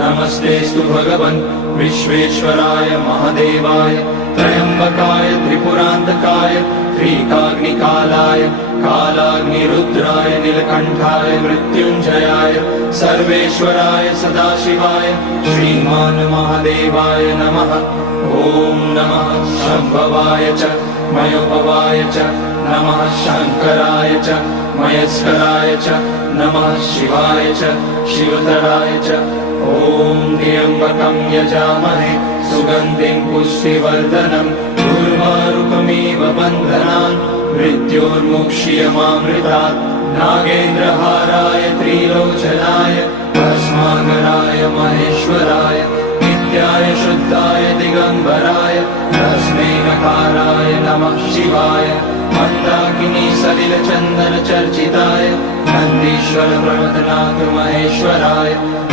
नमस्तेस्तु भगवन् विश्वेश्वराय महादेवाय त्र्यम्बकाय त्रिपुरान्तकाय त्रिकाग्निकालाय कालाग्निरुद्राय नीलकण्ठाय मृत्युञ्जयाय सर्वेश्वराय सदाशिवाय श्रीमान् महादेवाय नमः। ॐ नमः शम्भवाय च मयोभवाय च नमः शङ्कराय च मयस्कराय च नमः शिवाय च शिवतराय च। ॐ त्र्यम्बकं यजामहे सुगन्धिं पुष्टिवर्धनम् उर्वारुकमिव बन्धनान् मृत्योर्मुक्ष्यमामृतात्। नागेन्द्रहाराय त्रिलोचनाय भस्माकराय महेश्वराय नित्याय शुद्धाय दिगम्बराय तस्मै नकाराय नमः शिवाय। मन्दाकिनी सलिलचन्दन चर्चिताय नन्दीश्वर प्रमथनाथ महेश्वराय